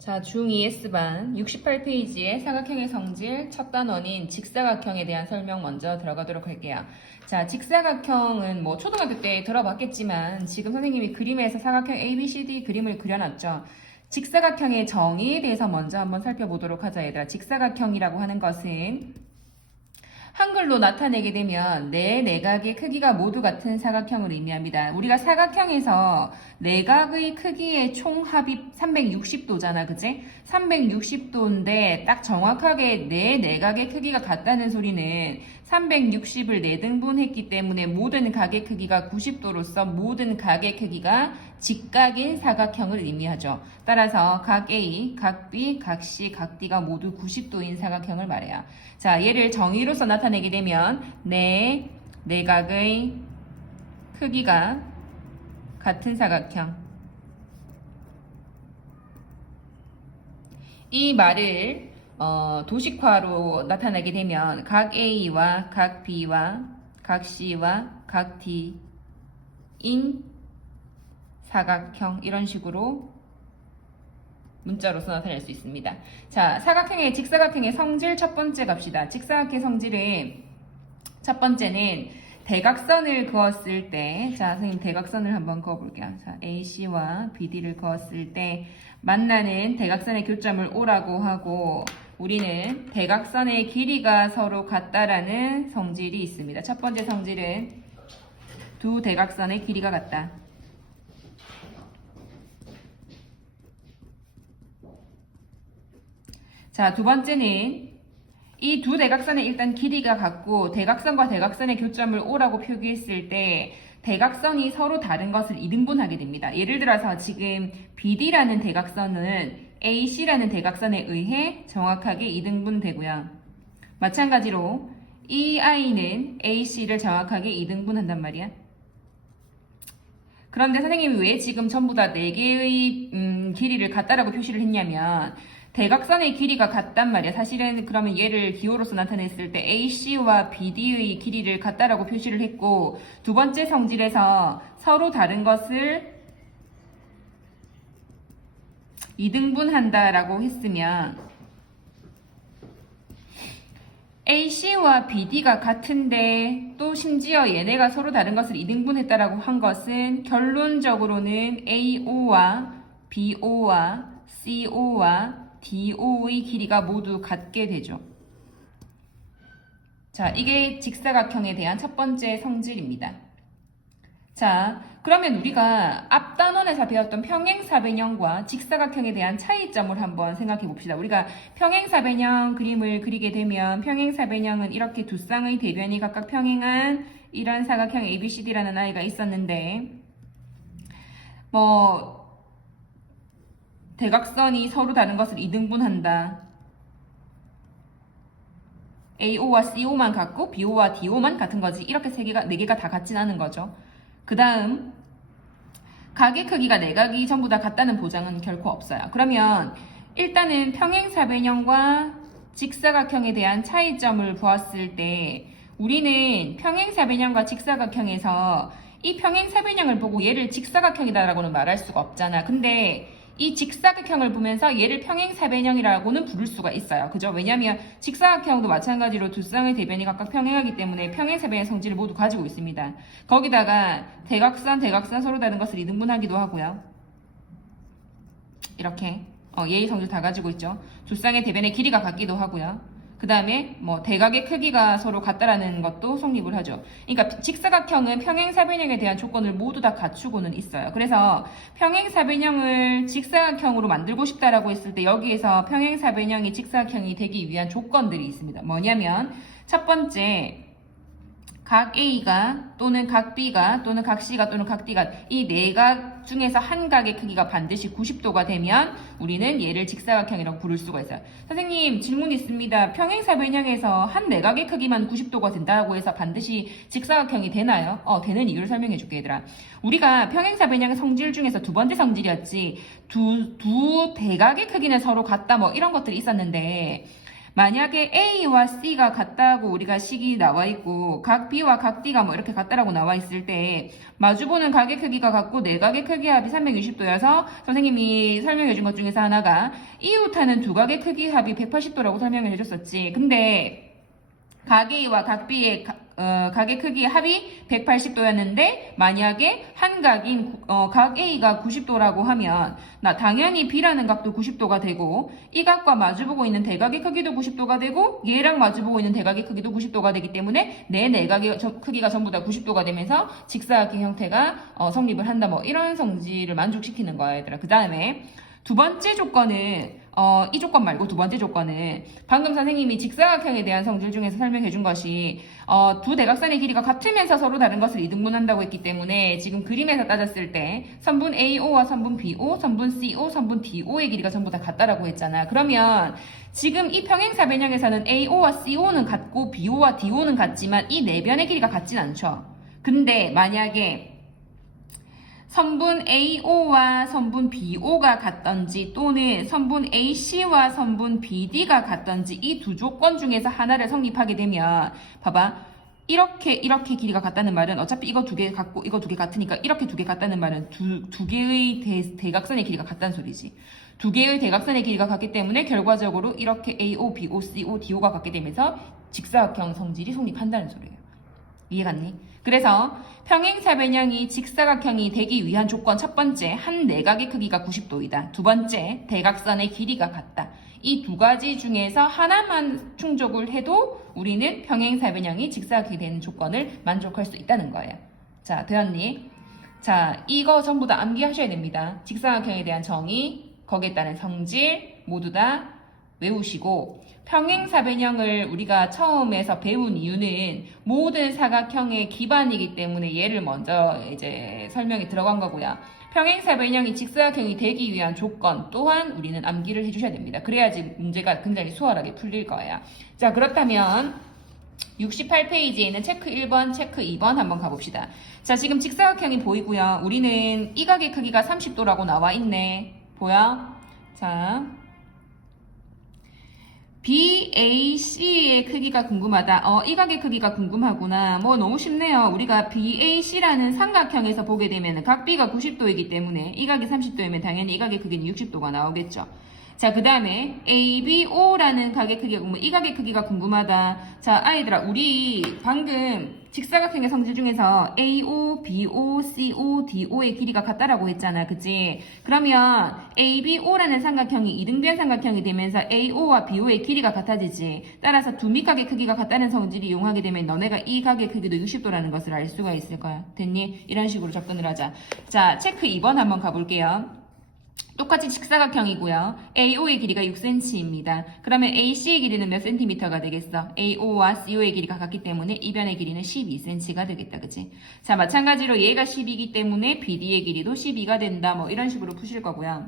자, 중2 S반 68페이지의 사각형의 성질 첫 단원인 직사각형에 대한 설명 먼저 들어가도록 할게요. 자, 직사각형은 뭐 초등학교 때 들어봤겠지만 지금 선생님이 그림에서 사각형 ABCD 그림을 그려놨죠. 직사각형의 정의에 대해서 먼저 한번 살펴보도록 하자, 얘들아. 직사각형이라고 하는 것은 한글로 나타내게 되면 네 내각의 크기가 모두 같은 사각형을 의미합니다. 우리가 사각형에서 내각의 크기의 총합이 360도잖아, 그치? 360도인데 딱 정확하게 네 내각의 크기가 같다는 소리는 360을 4등분했기 때문에 모든 각의 크기가 90도로서 모든 각의 크기가 직각인 사각형을 의미하죠. 따라서 각 A, 각 B, 각 C, 각 D가 모두 90도인 사각형을 말해요. 자, 얘를 정의로서 나타내게 되면 네 내각의 크기가 같은 사각형. 이 말을 도식화로 나타내게 되면 각 A와 각 B와 각 C와 각 D인 사각형, 이런 식으로 문자로서 나타낼 수 있습니다. 자, 직사각형의 성질 첫 번째 갑시다. 직사각형의 성질은 첫 번째는 대각선을 그었을 때, 자, 선생님 대각선을 한번 그어볼게요. 자, AC와 BD를 그었을 때 만나는 대각선의 교점을 O라고 하고, 우리는 대각선의 길이가 서로 같다라는 성질이 있습니다. 첫 번째 성질은 두 대각선의 길이가 같다. 자, 두 번째는 이 두 대각선의 일단 길이가 같고 대각선과 대각선의 교점을 O라고 표기했을 때 대각선이 서로 다른 것을 이등분하게 됩니다. 예를 들어서 지금 BD라는 대각선은 AC라는 대각선에 의해 정확하게 이등분되고요. 마찬가지로 이 I는 AC를 정확하게 이등분한단 말이야. 그런데 선생님이 왜 지금 전부 다 4개의 길이를 같다라고 표시를 했냐면 대각선의 길이가 같단 말이야. 사실은 그러면 얘를 기호로서 나타냈을 때 AC와 BD의 길이를 같다라고 표시를 했고, 두 번째 성질에서 서로 다른 것을 이등분한다라고 했으면 AC와 BD가 같은데 또 심지어 얘네가 서로 다른 것을 이등분했다라고 한 것은 결론적으로는 AO와 BO와 CO와 DO의 길이가 모두 같게 되죠. 자, 이게 직사각형에 대한 첫 번째 성질입니다. 자, 그러면 우리가 앞 단원에서 배웠던 평행사변형과 직사각형에 대한 차이점을 한번 생각해 봅시다. 우리가 평행사변형 그림을 그리게 되면 평행사변형은 이렇게 두 쌍의 대변이 각각 평행한 이런 사각형 ABCD라는 아이가 있었는데, 대각선이 서로 다른 것을 이등분한다. AO와 CO만 같고 BO와 DO만 같은 거지. 이렇게 네 개가 다 같진 않은 거죠. 그 다음 각의 크기가 내각이 전부 다 같다는 보장은 결코 없어요. 그러면 일단은 평행사변형과 직사각형에 대한 차이점을 보았을 때 우리는 평행사변형과 직사각형에서 이 평행사변형을 보고 얘를 직사각형이다라고는 말할 수가 없잖아. 근데 이 직사각형을 보면서 얘를 평행사변형이라고는 부를 수가 있어요. 그죠? 왜냐하면 직사각형도 마찬가지로 두 쌍의 대변이 각각 평행하기 때문에 평행사변의 성질을 모두 가지고 있습니다. 거기다가 대각선 서로 다른 것을 이등분하기도 하고요. 이렇게 얘의 성질 다 가지고 있죠. 두 쌍의 대변의 길이가 같기도 하고요. 그 다음에 대각의 크기가 서로 같다라는 것도 성립을 하죠. 그러니까 직사각형은 평행사변형에 대한 조건을 모두 다 갖추고는 있어요. 그래서 평행사변형을 직사각형으로 만들고 싶다라고 했을 때 여기에서 평행사변형이 직사각형이 되기 위한 조건들이 있습니다. 뭐냐면 첫 번째, 각 A가 또는 각 B가 또는 각 C가 또는 각 D가 이 네 각 중에서 한 각의 크기가 반드시 90도가 되면 우리는 얘를 직사각형이라고 부를 수가 있어요. 선생님, 질문 있습니다. 평행사변형에서 한 내각의 크기만 90도가 된다고 해서 반드시 직사각형이 되나요? 되는 이유를 설명해 줄게, 얘들아. 우리가 평행사변형의 성질 중에서 두 번째 성질이었지 두 대각의 크기는 서로 같다 이런 것들이 있었는데 만약에 A와 C가 같다고 우리가 식이 나와 있고 각 B와 각 D가 뭐 이렇게 같다라고 나와 있을 때 마주보는 각의 크기가 같고 내각의 크기 합이 360도여서 선생님이 설명해 준 것 중에서 하나가 이웃하는 두 각의 크기 합이 180도라고 설명을 해줬었지. 근데 각 A와 각 B의 각의 크기의 합이 180도였는데 만약에 한 각인 각 A가 90도라고 하면 당연히 B라는 각도 90도가 되고 이 각과 마주보고 있는 대각의 크기도 90도가 되고 얘랑 마주보고 있는 대각의 크기도 90도가 되기 때문에 내 내각의 크기가 전부 다 90도가 되면서 직사각형 형태가 성립을 한다. 뭐 이런 성질을 만족시키는 거야 얘들아. 그 다음에 두 번째 조건은 이 조건 말고 두 번째 조건은 방금 선생님이 직사각형에 대한 성질 중에서 설명해 준 것이 두 대각선의 길이가 같으면서 서로 다른 것을 이등분한다고 했기 때문에 지금 그림에서 따졌을 때 선분 AO와 선분 BO, 선분 CO, 선분 DO의 길이가 전부 다 같다라고 했잖아. 그러면 지금 이 평행사변형에서는 AO와 CO는 같고 BO와 DO는 같지만 이 네 변의 길이가 같진 않죠. 근데 만약에 선분 AO와 선분 BO가 같던지 또는 선분 AC와 선분 BD가 같던지 이 두 조건 중에서 하나를 성립하게 되면 봐봐. 이렇게 길이가 같다는 말은 어차피 이거 두 개 같고 이거 두 개 같으니까 이렇게 두 개 같다는 말은 두 개의 대각선의 길이가 같다는 소리지. 두 개의 대각선의 길이가 같기 때문에 결과적으로 이렇게 AO, BO, CO, DO가 같게 되면서 직사각형 성질이 성립한다는 소리예요. 이해갔니? 그래서 평행사변형이 직사각형이 되기 위한 조건 첫 번째, 한 내각의 크기가 90도이다. 두 번째, 대각선의 길이가 같다. 이 두 가지 중에서 하나만 충족을 해도 우리는 평행사변형이 직사각형이 되는 조건을 만족할 수 있다는 거예요. 자, 되었니? 자, 이거 전부 다 암기하셔야 됩니다. 직사각형에 대한 정의, 거기에 따른 성질 모두 다 외우시고 평행사변형을 우리가 처음에서 배운 이유는 모든 사각형의 기반이기 때문에 얘를 먼저 이제 설명이 들어간 거고요. 평행사변형이 직사각형이 되기 위한 조건 또한 우리는 암기를 해주셔야 됩니다. 그래야지 문제가 굉장히 수월하게 풀릴 거예요. 자, 그렇다면 68페이지에 있는 체크 1번, 체크 2번 한번 가봅시다. 자, 지금 직사각형이 보이고요. 우리는 이 각의 크기가 30도라고 나와 있네. 보여? 자, BAC의 크기가 궁금하다. 이 각의 크기가 궁금하구나. 뭐 너무 쉽네요. 우리가 BAC라는 삼각형에서 보게 되면 각 B가 90도이기 때문에 이 각이 30도이면 당연히 이 각의 크기는 60도가 나오겠죠. 자, 그 다음에 ABO라는 각의 크기가 궁금해. 이 각의 크기가 궁금하다. 자, 아이들아, 우리 방금 직사각형의 성질 중에서 AO, BO, CO, DO의 길이가 같다라고 했잖아. 그치? 그러면 ABO라는 삼각형이 이등변 삼각형이 되면서 AO와 BO의 길이가 같아지지. 따라서 두 밑각의 크기가 같다는 성질을 이용하게 되면 너네가 이 각의 크기도 60도라는 것을 알 수가 있을 거야. 됐니? 이런 식으로 접근을 하자. 자, 체크 2번 한번 가볼게요. 똑같이 직사각형이고요. AO의 길이가 6cm입니다. 그러면 AC의 길이는 몇 cm가 되겠어? AO와 CO의 길이가 같기 때문에 이 변의 길이는 12cm가 되겠다. 그치? 자, 마찬가지로 얘가 10이기 때문에 BD의 길이도 12가 된다. 뭐 이런 식으로 푸실 거고요.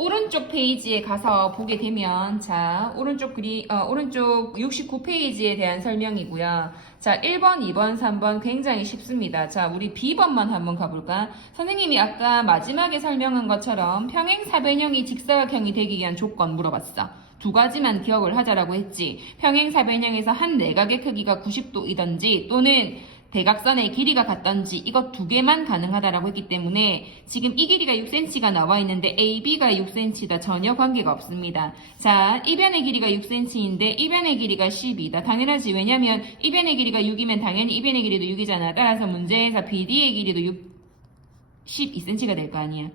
오른쪽 페이지에 가서 보게 되면 자, 오른쪽 69페이지에 대한 설명이고요. 자, 1번, 2번, 3번 굉장히 쉽습니다. 자, 우리 B번만 한번 가볼까? 선생님이 아까 마지막에 설명한 것처럼 평행사변형이 직사각형이 되기 위한 조건 물어봤어. 두 가지만 기억을 하자라고 했지. 평행사변형에서 한 내각의 크기가 90도이던지 또는 대각선의 길이가 같던지 이것 두 개만 가능하다라고 했기 때문에 지금 이 길이가 6cm가 나와 있는데 AB가 6cm다. 전혀 관계가 없습니다. 자, 이 변의 길이가 6cm인데 이 변의 길이가 10이다. 당연하지. 왜냐면 이 변의 길이가 6이면 당연히 이 변의 길이도 6이잖아. 따라서 문제에서 BD의 길이도 12cm가 될 거 아니야.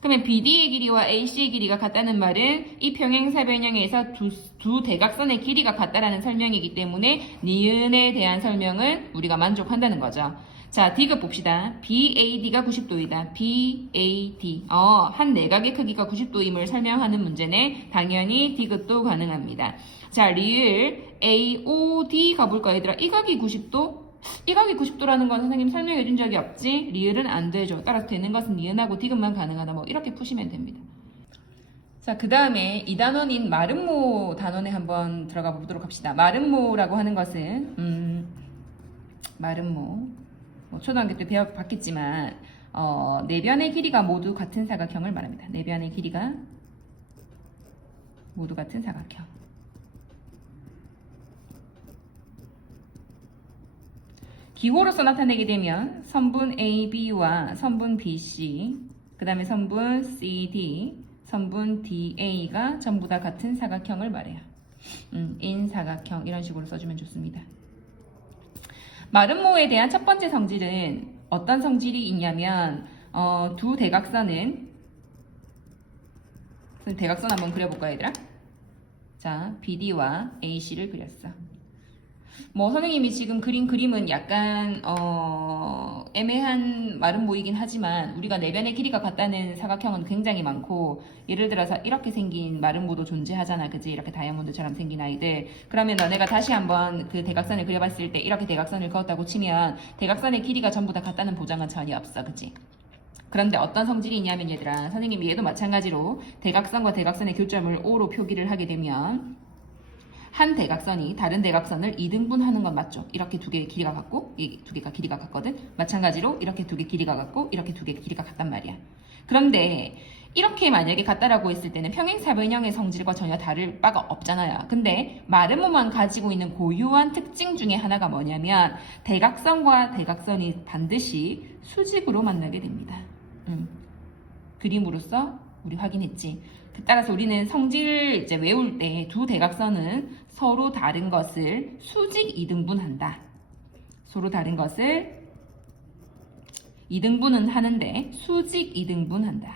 그러면 BD의 길이와 AC의 길이가 같다는 말은 이 평행사변형에서 두 대각선의 길이가 같다라는 설명이기 때문에 니은에 대한 설명은 우리가 만족한다는 거죠. 자, D급 봅시다. BAD가 90도이다. BAD. 한 내각의 크기가 90도임을 설명하는 문제네. 당연히 D급도 가능합니다. 자, 리을 AOD 가볼까 얘들아. 이 각이 90도? 이 각이 90도라는 건 선생님 설명해 준 적이 없지? 리을은 안 되죠. 따라서 되는 것은 니은하고 디귿만 가능하다. 뭐 이렇게 푸시면 됩니다. 자, 그 다음에 이 단원인 마름모 단원에 한번 들어가 보도록 합시다. 마름모라고 하는 것은 마름모 뭐 초등학교 때 배워봤겠지만 네 변의 길이가 모두 같은 사각형을 말합니다. 네 변의 길이가 모두 같은 사각형. 기호로서 나타내게 되면 선분 AB와 선분 BC, 그 다음에 선분 CD, 선분 DA가 전부 다 같은 사각형을 말해요. 인사각형 이런 식으로 써주면 좋습니다. 마름모에 대한 첫 번째 성질은 어떤 성질이 있냐면 두 대각선은 대각선 한번 그려볼까 얘들아? 자, BD와 AC를 그렸어. 뭐 선생님이 지금 그린 그림은 약간 애매한 마름모이긴 하지만 우리가 내변의 길이가 같다는 사각형은 굉장히 많고, 예를 들어서 이렇게 생긴 마름모도 존재하잖아, 그지? 이렇게 다이아몬드처럼 생긴 아이들. 그러면 너네가 다시 한번 그 대각선을 그려봤을 때 이렇게 대각선을 그었다고 치면 대각선의 길이가 전부 다 같다는 보장은 전혀 없어, 그지? 그런데 어떤 성질이 있냐면 얘들아, 선생님이 얘도 마찬가지로 대각선과 대각선의 교점을 O로 표기를 하게 되면 한 대각선이 다른 대각선을 2등분하는 건 맞죠? 이렇게 두 개의 길이가 같고 이 두 개가 길이가 같거든. 마찬가지로 이렇게 두 개 길이가 같고 이렇게 두 개 길이가 같단 말이야. 그런데 이렇게 만약에 같다라고 했을 때는 평행사변형의 성질과 전혀 다를 바가 없잖아요. 근데 마름모만 가지고 있는 고유한 특징 중에 하나가 뭐냐면 대각선과 대각선이 반드시 수직으로 만나게 됩니다. 그림으로써 우리 확인했지. 따라서 우리는 성질을 이제 외울 때 두 대각선은 서로 다른 것을 수직 2등분한다. 서로 다른 것을 2등분은 하는데 수직 2등분한다.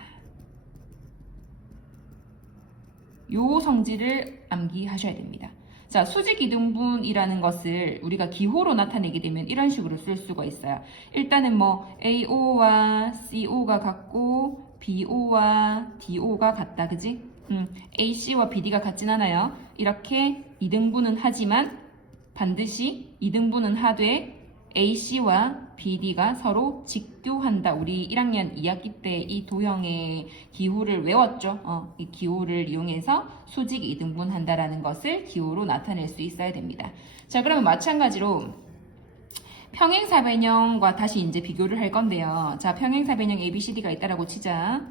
요 성질을 암기하셔야 됩니다. 자, 수직 2등분이라는 것을 우리가 기호로 나타내게 되면 이런 식으로 쓸 수가 있어요. 일단은 뭐 AO와 CO가 같고 BO와 DO가 같다, 그지? AC와 BD가 같진 않아요. 이렇게 2등분은 하지만 반드시 2등분은 하되 AC와 BD가 서로 직교한다. 우리 1학년 2학기 때 이 도형의 기호를 외웠죠. 이 기호를 이용해서 수직 2등분한다라는 것을 기호로 나타낼 수 있어야 됩니다. 자, 그러면 마찬가지로 평행사변형과 다시 이제 비교를 할 건데요. 자, 평행사변형 ABCD가 있다라고 치자.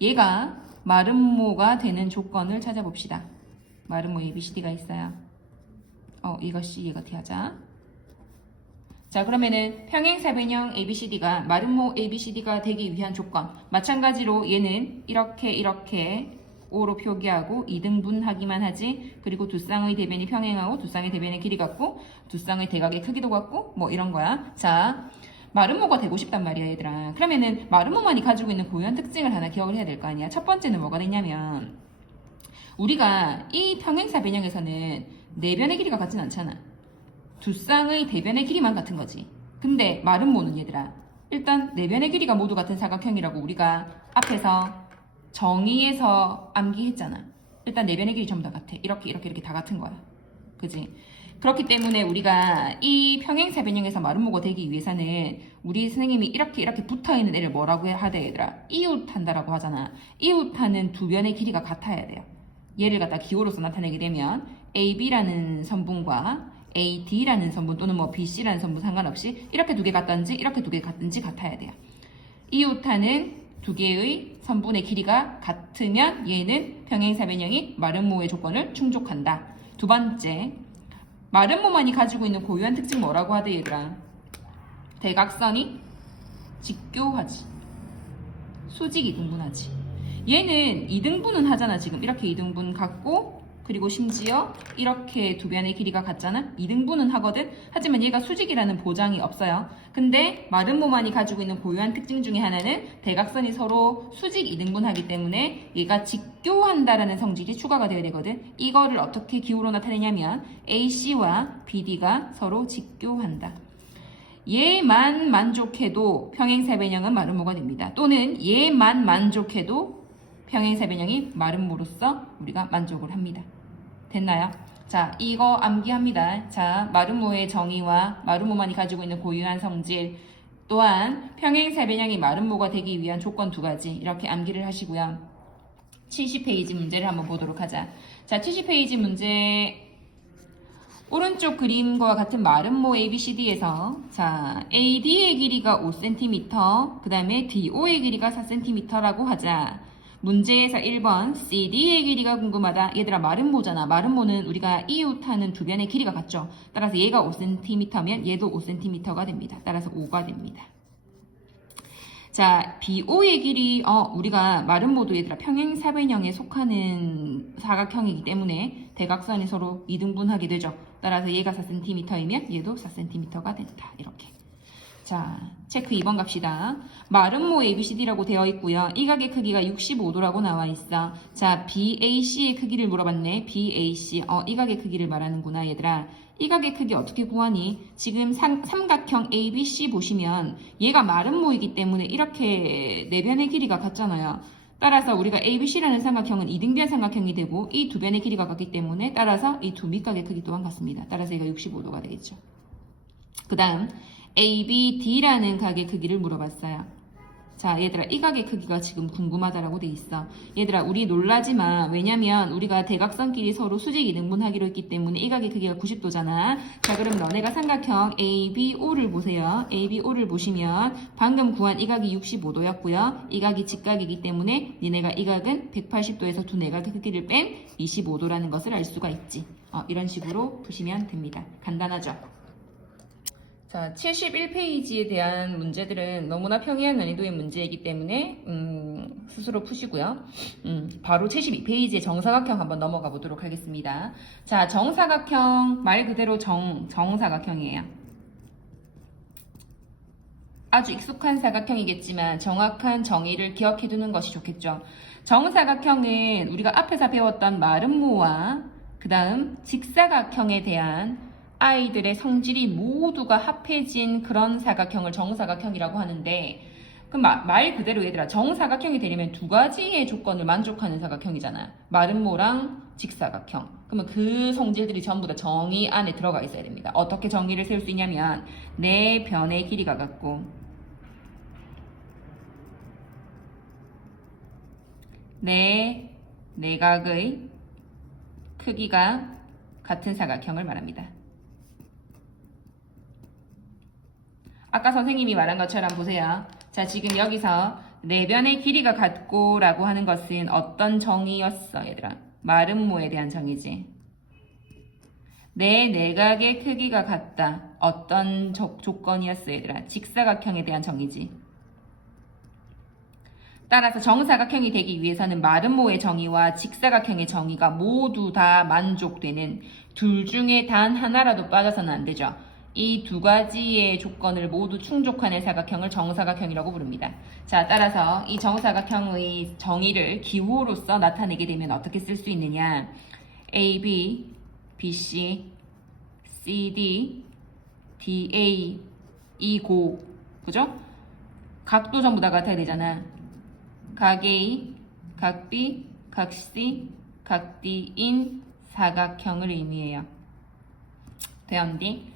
얘가 마름모가 되는 조건을 찾아봅시다. 마름모 ABCD가 있어요. 이것이 얘가 하자. 자, 그러면은 평행사변형 ABCD가 마름모 ABCD가 되기 위한 조건. 마찬가지로 얘는 이렇게 O로 표기하고 2등분하기만 하지. 그리고 두 쌍의 대변이 평행하고 두 쌍의 대변의 길이 같고 두 쌍의 대각의 크기도 같고 뭐 이런 거야. 자, 마름모가 되고 싶단 말이야, 얘들아. 그러면은 마름모만이 가지고 있는 고유한 특징을 하나 기억을 해야 될 거 아니야. 첫 번째는 뭐가 되냐면 우리가 이 평행사변형에서는 내변의 길이가 같진 않잖아. 두 쌍의 대변의 길이만 같은 거지. 근데 마름모는 얘들아, 일단 내변의 길이가 모두 같은 사각형이라고 우리가 앞에서 정의에서 암기했잖아. 일단 내변의 길이 전부 다 같아. 이렇게 다 같은 거야. 그지? 그렇기 때문에 우리가 이 평행사변형에서 마름모가 되기 위해서는 우리 선생님이 이렇게 붙어있는 애를 뭐라고 하대, 얘들아? 이웃한다라고 하잖아. 이웃하는 두 변의 길이가 같아야 돼요. 얘를 갖다 기호로서 나타내게 되면 AB라는 선분과 AD라는 선분 또는 뭐 BC라는 선분 상관없이 이렇게 두 개 같든지 이렇게 두 개 같든지 같아야 돼요. 이웃하는 두 개의 선분의 길이가 같으면 얘는 평행사변형이 마름모의 조건을 충족한다. 두 번째, 마름모만이 가지고 있는 고유한 특징 뭐라고 하대, 얘들아? 대각선이 직교하지. 수직 2등분하지. 얘는 2등분은 하잖아. 지금 이렇게 2등분 같고 그리고 심지어 이렇게 두 변의 길이가 같잖아. 2등분은 하거든. 하지만 얘가 수직이라는 보장이 없어요. 근데 마름모만이 가지고 있는 고유한 특징 중에 하나는 대각선이 서로 수직 2등분하기 때문에 얘가 직교한다라는 성질이 추가가 되어야 되거든. 이거를 어떻게 기호로 나타내냐면 AC와 BD가 서로 직교한다. 얘만 만족해도 평행사변형은 마름모가 됩니다. 또는 얘만 만족해도 평행사변형이 마름모로서 우리가 만족을 합니다. 됐나요? 자, 이거 암기합니다. 자, 마름모의 정의와 마름모만이 가지고 있는 고유한 성질, 또한 평행사변형이 마름모가 되기 위한 조건 두 가지, 이렇게 암기를 하시고요. 70페이지 문제를 한번 보도록 하자. 자, 70페이지 문제 오른쪽 그림과 같은 마름모 ABCD에서 자, AD의 길이가 5cm, 그 다음에 DO의 길이가 4cm라고 하자. 문제에서 1번 CD의 길이가 궁금하다. 얘들아 마름모잖아. 마름모는 우리가 이웃하는 두 변의 길이가 같죠. 따라서 얘가 5cm면 얘도 5cm가 됩니다. 따라서 5가 됩니다. 자, BO의 길이 우리가 마름모도 얘들아 평행사변형에 속하는 사각형이기 때문에 대각선이 서로 이등분하게 되죠. 따라서 얘가 4cm이면 얘도 4cm가 된다. 이렇게. 자, 체크 2번 갑시다. 마름모 ABCD라고 되어 있고요. 이 각의 크기가 65도라고 나와 있어. 자, BAC의 크기를 물어봤네. BAC. 이 각의 크기를 말하는구나, 얘들아. 이 각의 크기 어떻게 구하니? 지금 삼각형 ABC 보시면 얘가 마름모이기 때문에 이렇게 네 변의 길이가 같잖아요. 따라서 우리가 ABC라는 삼각형은 이등변 삼각형이 되고 이 두 변의 길이가 같기 때문에 따라서 이 두 밑각의 크기 또한 같습니다. 따라서 얘가 65도가 되겠죠. 그 다음 ABD라는 각의 크기를 물어봤어요. 자, 얘들아 이 각의 크기가 지금 궁금하다라고 돼 있어. 얘들아 우리 놀라지 마. 왜냐면 우리가 대각선끼리 서로 수직 이등분하기로 했기 때문에 이 각의 크기가 90도잖아. 자, 그럼 너네가 삼각형 ABO를 보세요. ABO를 보시면 방금 구한 이 각이 65도였고요. 이 각이 직각이기 때문에 니네가 이 각은 180도에서 두 내각의 크기를 뺀 25도라는 것을 알 수가 있지. 이런 식으로 푸시면 됩니다. 간단하죠? 자, 71페이지에 대한 문제들은 너무나 평이한 난이도의 문제이기 때문에 스스로 푸시고요. 바로 72페이지의 정사각형 한번 넘어가 보도록 하겠습니다. 자, 정사각형 말 그대로 정사각형이에요. 아주 익숙한 사각형이겠지만 정확한 정의를 기억해 두는 것이 좋겠죠. 정사각형은 우리가 앞에서 배웠던 마름모와 그 다음 직사각형에 대한 아이들의 성질이 모두가 합해진 그런 사각형을 정사각형이라고 하는데 그럼 말 그대로 얘들아 정사각형이 되려면 두 가지의 조건을 만족하는 사각형이잖아. 마름모랑 직사각형. 그러면 그 성질들이 전부 다 정의 안에 들어가 있어야 됩니다. 어떻게 정의를 세울 수 있냐면 네 변의 길이가 같고 네 내각의 크기가 같은 사각형을 말합니다. 아까 선생님이 말한 것처럼 보세요. 자, 지금 여기서 네 변의 길이가 같고 라고 하는 것은 어떤 정의였어, 얘들아? 마름모에 대한 정의지. 네 내각의 크기가 같다. 어떤 조건이었어, 얘들아? 직사각형에 대한 정의지. 따라서 정사각형이 되기 위해서는 마름모의 정의와 직사각형의 정의가 모두 다 만족되는 둘 중에 단 하나라도 빠져서는 안 되죠. 이 두 가지의 조건을 모두 충족하는 사각형을 정사각형이라고 부릅니다. 자, 따라서 이 정사각형의 정의를 기호로서 나타내게 되면 어떻게 쓸 수 있느냐? AB, BC, CD, DA, 이고, 그죠? 각도 전부 다 같아야 되잖아. 각 A, 각 B, 각 C, 각 D인 사각형을 의미해요. 되었니?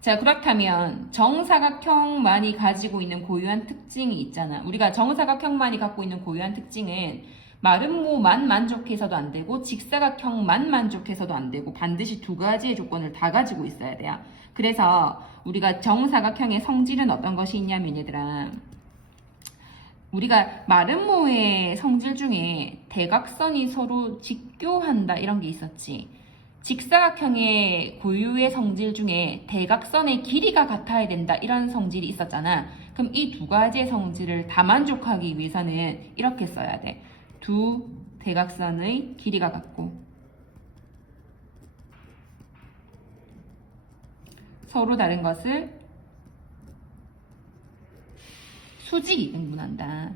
자, 그렇다면 정사각형만이 가지고 있는 고유한 특징이 있잖아. 우리가 정사각형만이 갖고 있는 고유한 특징은 마름모만 만족해서도 안 되고 직사각형만 만족해서도 안 되고 반드시 두 가지의 조건을 다 가지고 있어야 돼요. 그래서 우리가 정사각형의 성질은 어떤 것이 있냐면 얘들아 우리가 마름모의 성질 중에 대각선이 서로 직교한다 이런 게 있었지. 직사각형의 고유의 성질 중에 대각선의 길이가 같아야 된다 이런 성질이 있었잖아. 그럼 이 두 가지의 성질을 다 만족하기 위해서는 이렇게 써야 돼. 두 대각선의 길이가 같고 서로 다른 것을 수직이 등분한다.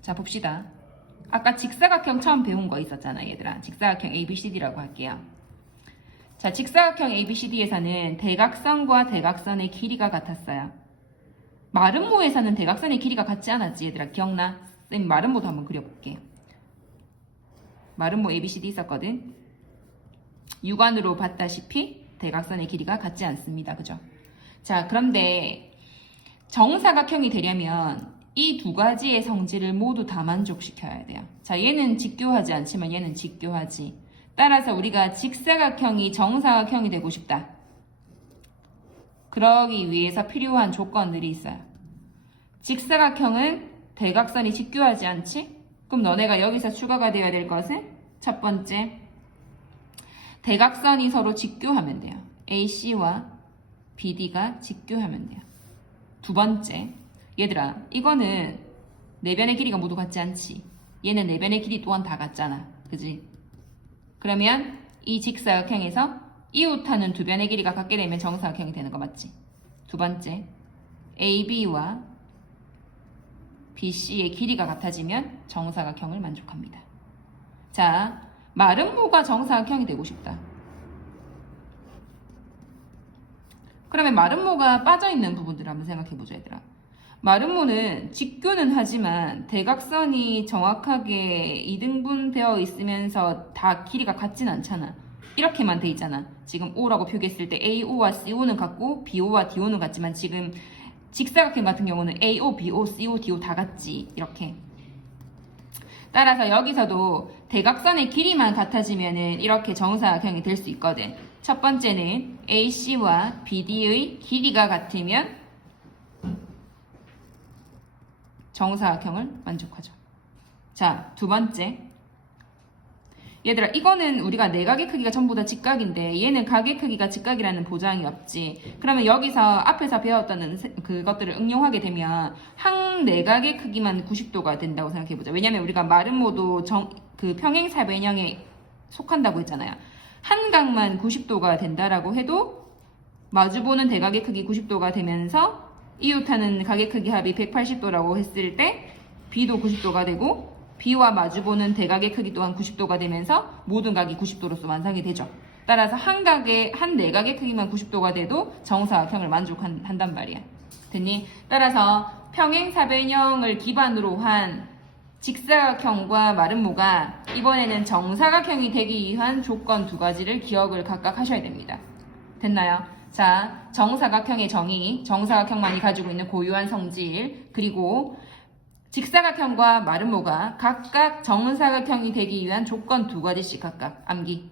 자, 봅시다. 아까 직사각형 처음 배운 거 있었잖아, 얘들아. 직사각형 ABCD라고 할게요. 자, 직사각형 ABCD에서는 대각선과 대각선의 길이가 같았어요. 마름모에서는 대각선의 길이가 같지 않았지, 얘들아. 기억나? 쌤 마름모도 한번 그려볼게. 마름모 ABCD 있었거든. 육안으로 봤다시피 대각선의 길이가 같지 않습니다. 그죠? 자, 그런데 정사각형이 되려면 이 두 가지의 성질을 모두 다 만족시켜야 돼요. 자, 얘는 직교하지 않지만 얘는 직교하지. 따라서 우리가 직사각형이 정사각형이 되고 싶다. 그러기 위해서 필요한 조건들이 있어요. 직사각형은 대각선이 직교하지 않지? 그럼 너네가 여기서 추가가 되어야 될 것은 첫 번째, 대각선이 서로 직교하면 돼요. AC와 BD가 직교하면 돼요. 두 번째, 얘들아, 이거는 내변의 길이가 모두 같지 않지? 얘는 내변의 길이 또한 다 같잖아. 그지? 그러면 이 직사각형에서 이웃하는 두 변의 길이가 같게 되면 정사각형이 되는 거 맞지? 두 번째, AB와 BC의 길이가 같아지면 정사각형을 만족합니다. 자, 마름모가 정사각형이 되고 싶다. 그러면 마름모가 빠져있는 부분들을 한번 생각해보자, 얘들아. 마름모는 직교는 하지만 대각선이 정확하게 2등분 되어 있으면서 다 길이가 같진 않잖아. 이렇게만 돼 있잖아. 지금 O라고 표기했을 때 AO와 CO는 같고 BO와 DO는 같지만 지금 직사각형 같은 경우는 AO, BO, CO, DO 다 같지. 이렇게. 따라서 여기서도 대각선의 길이만 같아지면은 이렇게 정사각형이 될 수 있거든. 첫 번째는 AC와 BD의 길이가 같으면 정사각형을 만족하죠. 자, 두 번째. 얘들아, 이거는 우리가 내각의 크기가 전부 다 직각인데 얘는 각의 크기가 직각이라는 보장이 없지. 그러면 여기서 앞에서 배웠던 그것들을 응용하게 되면 한 내각의 크기만 90도가 된다고 생각해보자. 왜냐면 우리가 마름모도 그 평행사변형에 속한다고 했잖아요. 한 각만 90도가 된다라고 해도 마주보는 대각의 크기 90도가 되면서 이웃하는 각의 크기 합이 180도라고 했을 때 B도 90도가 되고 B와 마주보는 대각의 크기 또한 90도가 되면서 모든 각이 90도로서 완성이 되죠. 따라서 한 내각의 크기만 90도가 돼도 정사각형을 만족한단 말이야. 됐니? 따라서 평행사변형을 기반으로 한 직사각형과 마름모가 이번에는 정사각형이 되기 위한 조건 두 가지를 기억을 각각 하셔야 됩니다. 됐나요? 자, 정사각형의 정의, 정사각형만이 가지고 있는 고유한 성질, 그리고 직사각형과 마름모가 각각 정사각형이 되기 위한 조건 두 가지씩 각각 암기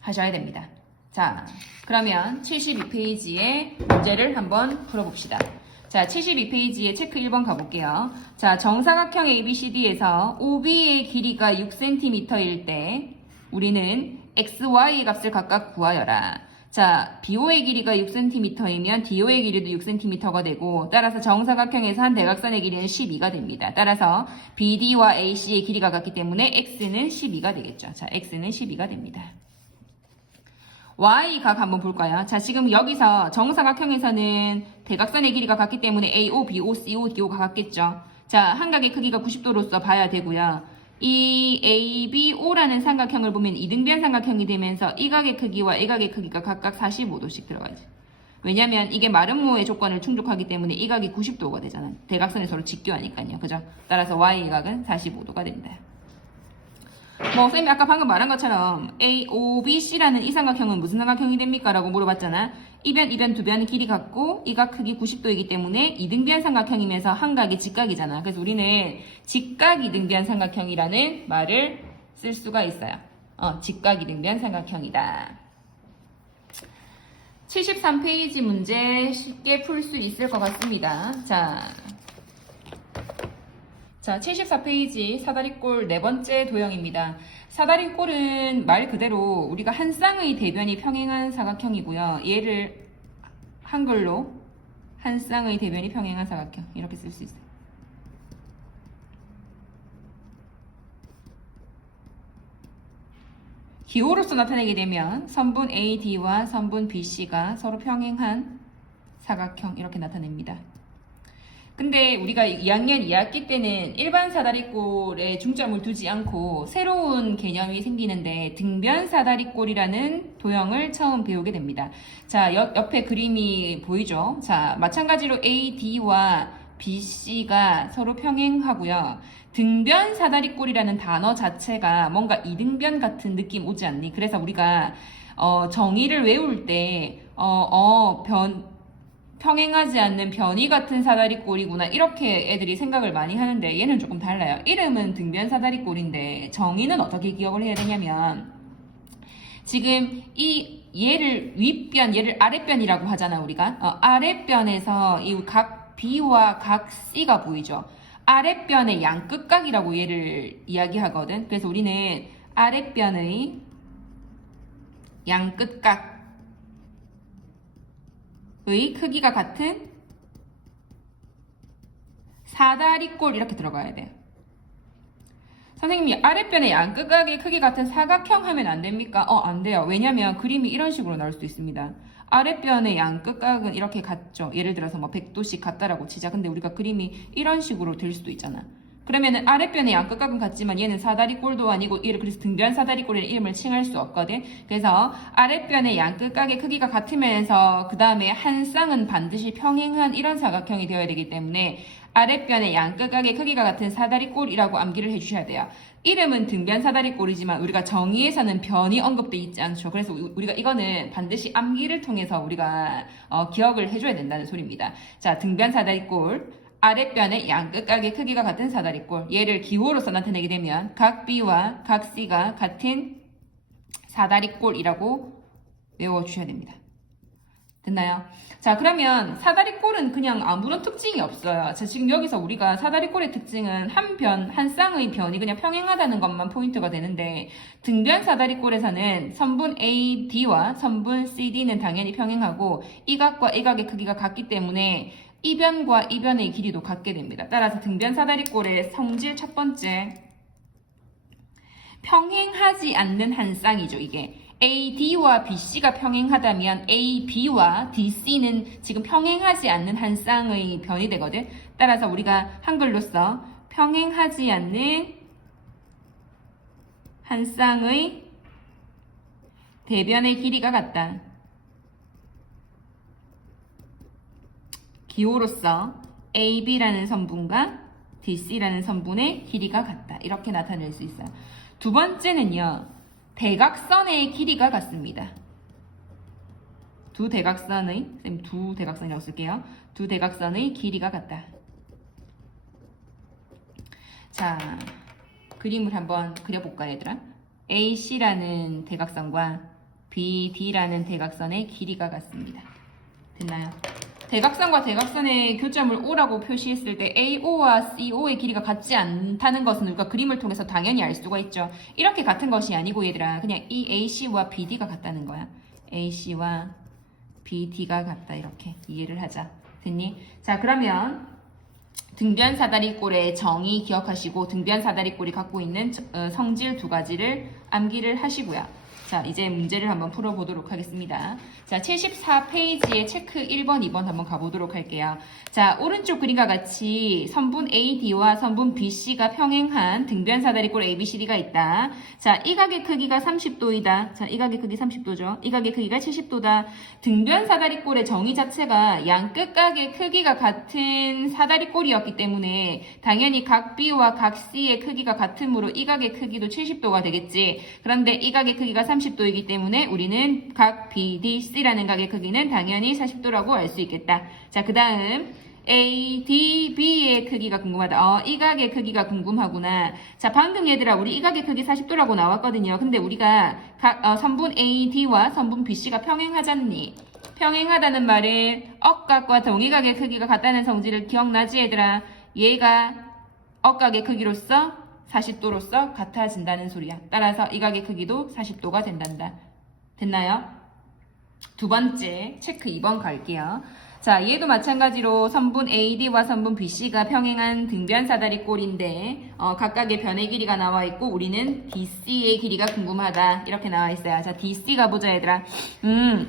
하셔야 됩니다. 자, 그러면 72페이지의 문제를 한번 풀어봅시다. 자, 72페이지에 체크 1번 가볼게요. 자, 정사각형 ABCD에서 OB의 길이가 6cm일 때 우리는 XY 값을 각각 구하여라. 자, BO의 길이가 6cm이면 DO의 길이도 6cm가 되고 따라서 정사각형에서 한 대각선의 길이는 12가 됩니다. 따라서 BD와 AC의 길이가 같기 때문에 X는 12가 되겠죠. 자, X는 12가 됩니다. Y각 한번 볼까요? 자, 지금 여기서 정사각형에서는 대각선의 길이가 같기 때문에 AO, BO, CO, DO가 같겠죠. 자, 한 각의 크기가 90도로서 봐야 되고요. 이 ABO라는 삼각형을 보면 이등변 삼각형이 되면서 이 각의 크기와 이 각의 크기가 각각 45도씩 들어가죠. 왜냐면 이게 마름모의 조건을 충족하기 때문에 이 각이 90도가 되잖아요. 대각선이 서로 직교하니까요. 그죠? 따라서 Y각은 45도가 됩니다. 쌤이 아까 방금 말한 것처럼 AOBC라는 이 삼각형은 무슨 삼각형이 됩니까? 라고 물어봤잖아. 이변 두 변 길이 같고 이 각 크기 90도이기 때문에 이등변 삼각형이면서 한 각이 직각이잖아. 그래서 우리는 직각 이등변 삼각형이라는 말을 쓸 수가 있어요. 직각 이등변 삼각형이다. 73페이지 문제 쉽게 풀 수 있을 것 같습니다. 자, 74페이지 사다리꼴 네 번째 도형입니다. 사다리꼴은 말 그대로 우리가 한 쌍의 대변이 평행한 사각형이고요. 얘를 한글로 한 쌍의 대변이 평행한 사각형 이렇게 쓸 수 있어요. 기호로서 나타내게 되면 선분 AD와 선분 BC가 서로 평행한 사각형 이렇게 나타냅니다. 근데 우리가 2학년 2학기 때는 일반 사다리꼴에 중점을 두지 않고 새로운 개념이 생기는데 등변 사다리꼴이라는 도형을 처음 배우게 됩니다. 자, 옆에 그림이 보이죠? 자, 마찬가지로 AD와 BC가 서로 평행하고요. 등변 사다리꼴이라는 단어 자체가 뭔가 이등변 같은 느낌 오지 않니? 그래서 우리가 정의를 외울 때 평행하지 않는 변이 같은 사다리꼴이구나 이렇게 애들이 생각을 많이 하는데 얘는 조금 달라요. 이름은 등변 사다리꼴인데 정의는 어떻게 기억을 해야 되냐면 지금 얘를 윗변, 얘를 아랫변이라고 하잖아 우리가. 아랫변에서 이 각 B와 각 C가 보이죠. 아랫변의 양끝각이라고 얘를 이야기하거든. 그래서 우리는 아랫변의 양끝각의 크기가 같은 사다리꼴 이렇게 들어가야 돼요. 선생님이 아랫변의 양끝각의 크기 같은 사각형 하면 안 됩니까? 안 돼요. 왜냐면 그림이 이런 식으로 나올 수도 있습니다. 아랫변의 양끝각은 이렇게 같죠. 예를 들어서 뭐 100도씩 같다라고 치자. 근데 우리가 그림이 이런 식으로 될 수도 있잖아. 그러면은 아랫변의 양끝각은 같지만 얘는 사다리꼴도 아니고 얘를 그래서 등변 사다리꼴이라는 이름을 칭할 수 없거든. 그래서 아랫변의 양끝각의 크기가 같으면서 그 다음에 한 쌍은 반드시 평행한 이런 사각형이 되어야 되기 때문에 아랫변의 양끝각의 크기가 같은 사다리꼴이라고 암기를 해주셔야 돼요. 이름은 등변 사다리꼴이지만 우리가 정의에서는 변이 언급돼 있지 않죠. 그래서 우리가 이거는 반드시 암기를 통해서 우리가 기억을 해줘야 된다는 소리입니다. 자, 등변 사다리꼴, 아랫변의 양끝각의 크기가 같은 사다리꼴. 얘를 기호로서 나타내게 되면 각 B와 각 C가 같은 사다리꼴이라고 외워주셔야 됩니다. 됐나요? 자, 그러면 사다리꼴은 그냥 아무런 특징이 없어요. 자, 지금 여기서 우리가 사다리꼴의 특징은 한 쌍의 변이 그냥 평행하다는 것만 포인트가 되는데, 등변 사다리꼴에서는 선분 AD와 선분 CD는 당연히 평행하고, 이 각과 이 각의 크기가 같기 때문에 이 변과 이 변의 길이도 같게 됩니다. 따라서 등변 사다리꼴의 성질 첫 번째, 평행하지 않는 한 쌍이죠, 이게. AD와 BC가 평행하다면 AB와 DC는 지금 평행하지 않는 한 쌍의 변이 되거든. 따라서 우리가 한글로써 평행하지 않는 한 쌍의 대변의 길이가 같다. 기호로서 AB라는 선분과 DC라는 선분의 길이가 같다. 이렇게 나타낼 수 있어요. 두 번째는요. 대각선의 길이가 같습니다. 두 대각선이라고 쓸게요. 두 대각선의 길이가 같다. 자, 그림을 한번 그려볼까요, 얘들아? AC라는 대각선과 BD라는 대각선의 길이가 같습니다. 됐나요? 대각선과 대각선의 교점을 O라고 표시했을 때 AO와 CO의 길이가 같지 않다는 것은 우리가 그림을 통해서 당연히 알 수가 있죠. 이렇게 같은 것이 아니고 얘들아, 그냥 이 AC와 BD가 같다는 거야. AC와 BD가 같다, 이렇게 이해를 하자. 됐니? 자, 그러면 등변 사다리꼴의 정의 기억하시고 등변 사다리꼴이 갖고 있는 성질 두 가지를 암기를 하시고요. 자, 이제 문제를 한번 풀어보도록 하겠습니다. 자, 74페이지에 체크 1번, 2번 한번 가보도록 할게요. 자, 오른쪽 그림과 같이 선분 AD와 선분 BC가 평행한 등변 사다리꼴 ABCD가 있다. 자, 이 각의 크기가 30도이다. 자, 이 각의 크기 30도죠. 이 각의 크기가 70도다. 등변 사다리꼴의 정의 자체가 양끝각의 크기가 같은 사다리꼴이었기 때문에 당연히 각 B와 각 C의 크기가 같으므로 이 각의 크기도 70도가 되겠지. 그런데 이 각의 크기가 30도이기 때문에 우리는 각 BDC라는 각의 크기는 당연히 40도라고 알 수 있겠다. 자, 그 다음 ADB의 크기가 궁금하다. 이 각의 크기가 궁금하구나. 자, 방금 얘들아 우리 이 각의 크기 40도라고 나왔거든요. 근데 우리가 선분 AD와 선분 BC가 평행하잖니. 평행하다는 말은 억각과 동의각의 크기가 같다는 성질을 기억나지 얘들아. 얘가 억각의 크기로서 40도로서 같아진다는 소리야. 따라서 이 각의 크기도 40도가 된단다. 됐나요? 두 번째, 체크 2번 갈게요. 자, 얘도 마찬가지로 선분 AD와 선분 BC가 평행한 등변 사다리꼴인데 각각의 변의 길이가 나와 있고 우리는 DC의 길이가 궁금하다. 이렇게 나와 있어요. 자, DC가 보자 얘들아.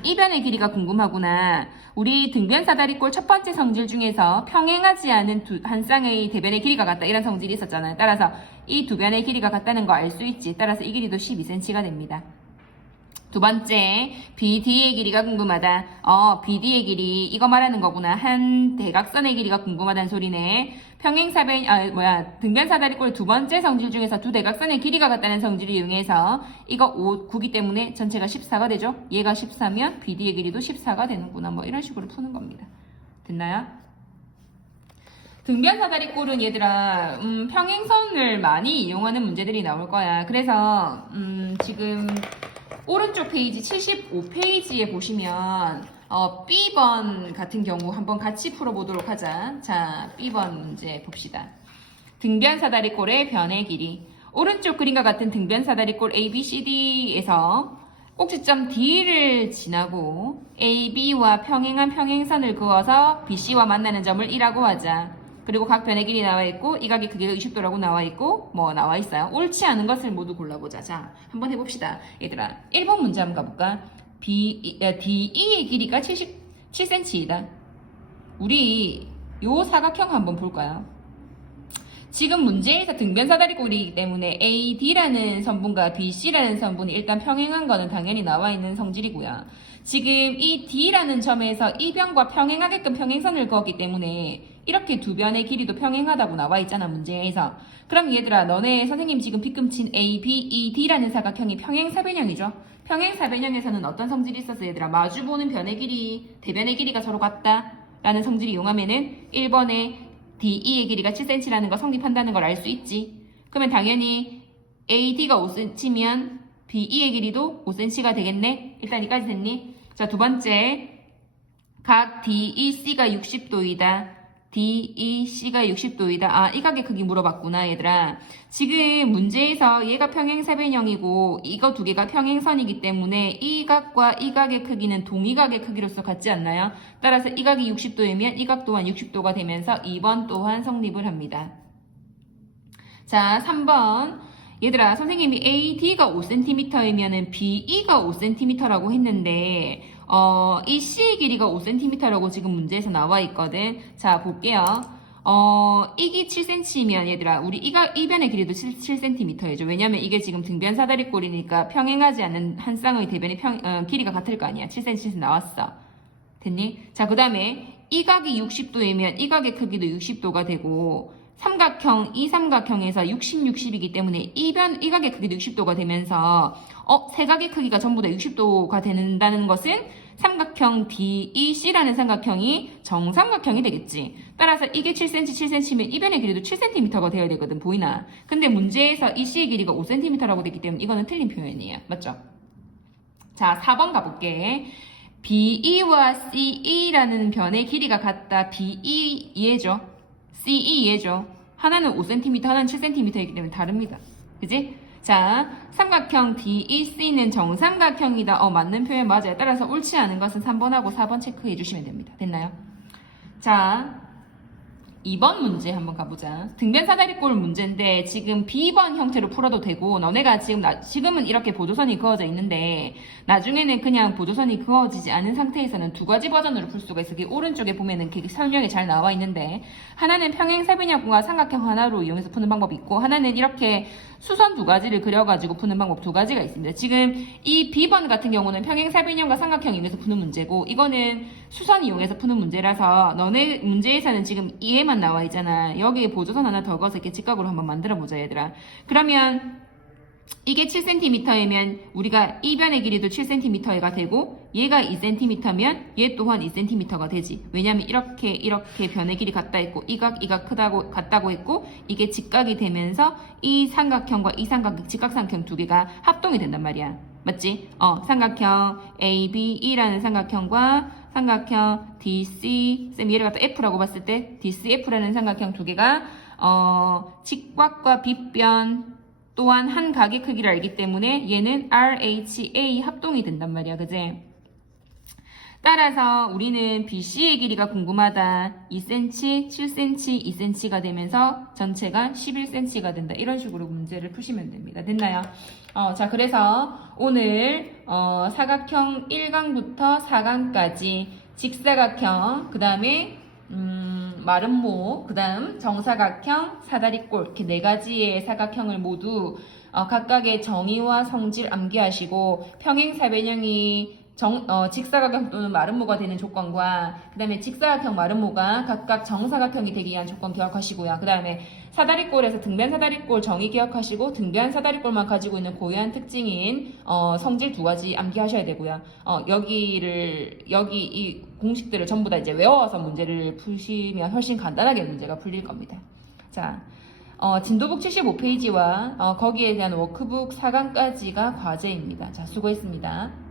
이 변의 길이가 궁금하구나. 우리 등변 사다리꼴 첫 번째 성질 중에서 평행하지 않은 한 쌍의 대변의 길이가 같다. 이런 성질이 있었잖아요. 따라서 이 두 변의 길이가 같다는 거 알 수 있지. 따라서 이 길이도 12cm가 됩니다. 두 번째, BD의 길이가 궁금하다. BD의 길이 이거 말하는 거구나. 한 대각선의 길이가 궁금하다는 소리네. 등변 사다리꼴 두 번째 성질 중에서 두 대각선의 길이가 같다는 성질을 이용해서 이거 9기 때문에 전체가 14가 되죠. 얘가 14면 BD의 길이도 14가 되는구나. 뭐 이런 식으로 푸는 겁니다. 됐나요? 등변 사다리꼴은 얘들아 평행선을 많이 이용하는 문제들이 나올 거야. 그래서 지금 오른쪽 페이지 75페이지에 보시면 B번 같은 경우 한번 같이 풀어보도록 하자. 자, B번 문제 봅시다. 등변 사다리꼴의 변의 길이. 오른쪽 그림과 같은 등변 사다리꼴 ABCD에서 꼭지점 D를 지나고 AB와 평행한 평행선을 그어서 BC와 만나는 점을 E라고 하자. 그리고 각 변의 길이 나와 있고 이 각의 크기가 60도라고 나와 있고 뭐 나와 있어요. 옳지 않은 것을 모두 골라보자. 자, 한번 해봅시다. 얘들아, 1번 문제 한번 가볼까? DE의 길이가 77cm이다. 우리 요 사각형 한번 볼까요? 지금 문제에서 등변 사다리꼴이기 때문에 AD라는 선분과 BC라는 선분이 일단 평행한 거는 당연히 나와 있는 성질이고요. 지금 이 D라는 점에서 이 변과 평행하게끔 평행선을 그었기 때문에 이렇게 두 변의 길이도 평행하다고 나와 있잖아, 문제에서. 그럼 얘들아, 너네 선생님 지금 빗금 친 ABED라는 사각형이 평행사변형이죠? 평행사변형에서는 어떤 성질이 있었어, 얘들아? 마주보는 변의 길이, 대변의 길이가 서로 같다 라는 성질을 이용하면은 1번에 DE의 길이가 7cm라는 거 성립한다는 걸 알 수 있지. 그러면 당연히 AD가 5cm면 BE의 길이도 5cm가 되겠네. 일단 여기까지 됐니? 자, 두 번째. 각 DEC가 60도이다. DEC가 60도이다. 아, 이 각의 크기 물어봤구나, 얘들아. 지금 문제에서 얘가 평행사변형이고 이거 두 개가 평행선이기 때문에 이 각과 이 각의 크기는 동의각의 크기로서 같지 않나요? 따라서 이 각이 60도이면 이 각 또한 60도가 되면서 2번 또한 성립을 합니다. 자, 3번. 얘들아, 선생님이 AD가 5cm이면은 BE가 5cm라고 했는데 이 C의 길이가 5cm라고 지금 문제에서 나와 있거든. 자, 볼게요. 이게 7cm면 얘들아, 우리 이 변의 길이도 7cm이죠. 왜냐면 이게 지금 등변 사다리꼴이니까 평행하지 않는 한 쌍의 대변의 길이가 같을 거 아니야. 7cm에서 나왔어. 됐니? 자, 그 다음에 이 각이 60도이면 이 각의 크기도 60도가 되고 삼각형, 이 삼각형에서 60, 60이기 때문에 이 각의 크기도 60도가 되면서 세 각의 크기가 전부 다 60도가 된다는 것은 삼각형 DEC라는 삼각형이 정삼각형이 되겠지. 따라서 이게 7cm, 7cm면 이 변의 길이도 7cm가 되어야 되거든. 보이나? 근데 문제에서 이 C의 길이가 5cm라고 되기 때문에 이거는 틀린 표현이에요. 맞죠? 자, 4번 가볼게. BE와 CE라는 변의 길이가 같다. BE 이해죠? CE 이해죠? 하나는 5cm, 하나는 7cm이기 때문에 다릅니다. 그지? 자, 삼각형 DEC는 정삼각형이다. 맞는 표현 맞아요. 따라서 옳지 않은 것은 3번하고 4번 체크해 주시면 됩니다. 됐나요? 자, 2번 문제 한번 가보자. 등변 사다리꼴 문제인데 지금 B번 형태로 풀어도 되고 너네가 지금은 이렇게 보조선이 그어져 있는데 나중에는 그냥 보조선이 그어지지 않은 상태에서는 두 가지 버전으로 풀 수가 있어. 오른쪽에 보면은 설명이 잘 나와 있는데 하나는 평행사변형과 삼각형 하나로 이용해서 푸는 방법이 있고 하나는 이렇게 수선 두 가지를 그려가지고 푸는 방법 두 가지가 있습니다. 지금 이 B번 같은 경우는 평행사변형과 삼각형 이용해서 푸는 문제고 이거는 수선 이용해서 푸는 문제라서 너네 문제에서는 지금 이해만 나와 있잖아. 여기에 보조선 하나 더 그어서 이렇게 직각으로 한번 만들어 보자, 얘들아. 그러면 이게 7cm이면 우리가 이 변의 길이도 7cm가 되고 얘가 2cm면 얘 또한 2cm가 되지. 왜냐면 이렇게 변의 길이 같다 했고 이 각 같다고 했고 이게 직각이 되면서 이 삼각형과 이 직각삼각형 두 개가 합동이 된단 말이야. 맞지? 삼각형 ABE라는 삼각형과 삼각형 DC, 쌤 얘를 갖다 F라고 봤을 때 DCF라는 삼각형 두 개가 직각과 빗변 또한 한 각의 크기를 알기 때문에 얘는 RHA 합동이 된단 말이야. 그지? 따라서 우리는 BC의 길이가 궁금하다. 2cm, 7cm, 2cm가 되면서 전체가 11cm가 된다. 이런 식으로 문제를 푸시면 됩니다. 됐나요? 자, 그래서 오늘 사각형 1강부터 4강까지 직사각형, 그 다음에 마름모, 그 다음 정사각형, 사다리꼴 이렇게 네 가지의 사각형을 모두 각각의 정의와 성질 암기하시고 평행사변형이 직사각형 또는 마름모가 되는 조건과 그 다음에 직사각형 마름모가 각각 정사각형이 되기 위한 조건 기억하시고요. 그 다음에 사다리꼴에서 등변 사다리꼴 정의 기억하시고 등변 사다리꼴만 가지고 있는 고유한 특징인 성질 두 가지 암기하셔야 되고요. 여기 이 공식들을 전부 다 이제 외워서 문제를 푸시면 훨씬 간단하게 문제가 풀릴 겁니다. 자, 진도북 75페이지와 거기에 대한 워크북 4강까지가 과제입니다. 자, 수고했습니다.